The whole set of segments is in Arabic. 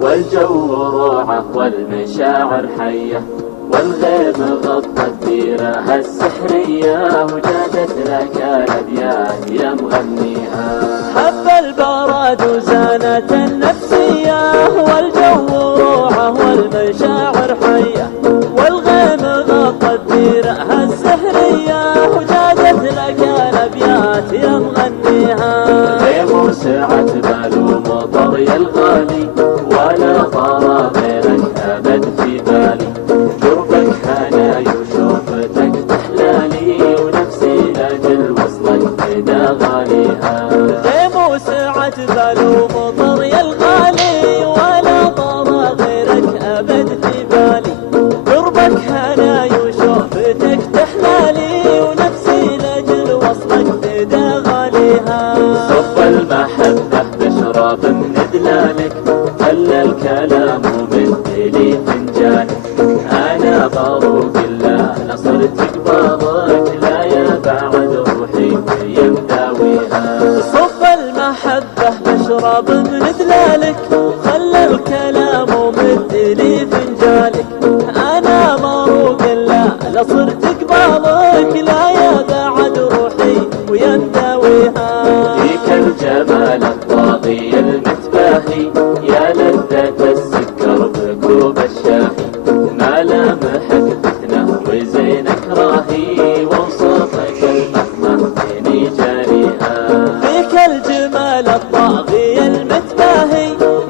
والجو روعة والمشاعر حية، والغيم غطى ديرها السحرية، وجادت لك الأبيات يا مغنيها. حب البراد وزانت النفسية، والجو روعة والمشاعر حية، والغيم غطى ديرها السحرية، وجادت لك الأبيات يا مغنيها. غيم وسعت بال ومطر يا الغالي، ولا طار غيرك أبد في بالي، قربك هناي وشوفتك تحلالي، ونفسي لاجل وصلك فدا غاليها. غيم وسعت بال ومطر يا الغالي، ولا طار غيرك أبد في بالي، قربك هناي وشوفتك تحلالي، ونفسي لاجل وصلك فدا غاليها. صب المحبة بشراب من دلالك، خلى الكلام ومثلي فنجانك، أنا باروق الله نصرت قبالك، لا يا بعد روحي يمداويها. صب المحبة بشرب من دلالك، خلى الكلام ومثلي فنجالك، أنا باروق الله نصرت قبالك، لا يا بعد روحي ويمداويها. فيك الجمال الطاغي المتباهي، يا لذة السكر بكوب الشاهي، ملامحك فتنة وزينك راهي، ووصفك المهمة بيني جاريها. فيك الجمال الطاغي المتباهي،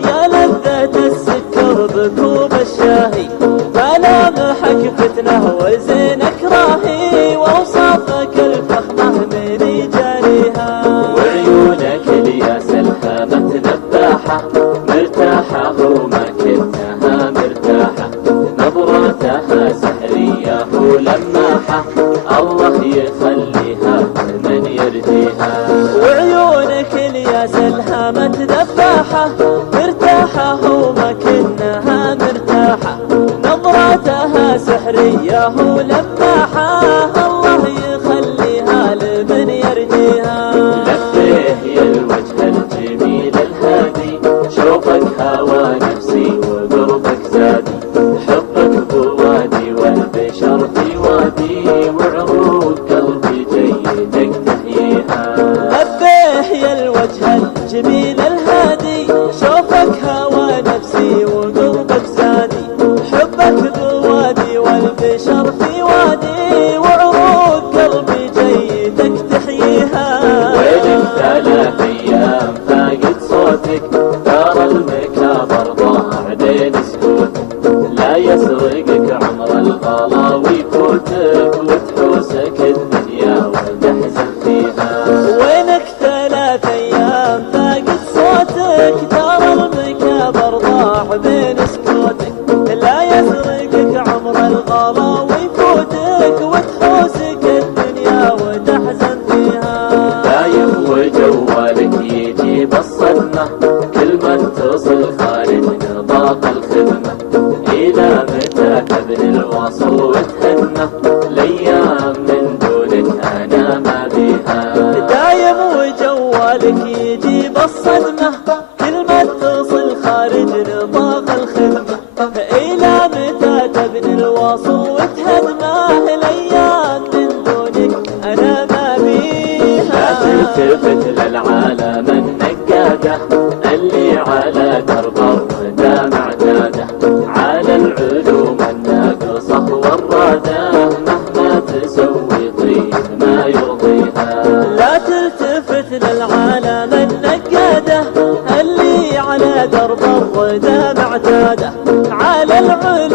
يا لذة السكر بكوب الشاهي، ملامحك فتنة وزينك راهي، ووصفك الفخمة بيني جاريها. وعيونك الياس الهامة نباحة، مرتاحة وما كنتها مرتاحة، نظرتها سحرية ولماحة، الله يخليها من يرجيها. وعيونك الياس الهامة ذباحة، مرتاحة وما كنها مرتاحة، نظرتها سحرية ولماحة، الله يخليها لمن يرجيها. لفيه يا الوجه الجميل الهادي، شوقك هوى نفسي وقربك زادي، حبك بوادي والبشر في وادي، وعروق قلبي جيدك تحييها. لبيه يا الوجه الجميل الهادي، شوفك هوى نفسي وقربك زادي، حبك بوادي والبشر في وادي، وعروق قلبي جيدك تحييها. وينك 3 أيام فاقد صوتك، دار المكابر ضاع بين سكوتك، لا يسرقك عمر الغلا ويفوتك، وتحوسك الدنيا وتحزن فيها. وينك 3 أيام فاقد صوتك، دار المكابر ضاع بين سكوتك، لا يسرقك عمر الغلا ويفوتك، وتحوسك الدنيا وتحزن فيها. دايم وجوالك يجيب الصدمة، كل ما اتصل خارج نطاق الخدمة، إلى متى تبني الوصل وتهدمه، الأيام من دونك أنا ما بيها. دايم وجوالك يجيب الصدمة، كل ما اتصل خارج نطاق الخدمة، إلى متى تبني الوصل وتهدمه، الأيام من دونك أنا ما بيها. لا تلتفت للعالم النقادة، اللي على درب الردى معتادة، على العلوم الناقصة والرادة، مهما تسوي طيب ما يرضيها. لا تلتفت للعالم النقادة، اللي على درب الردى معتادة، على العلوم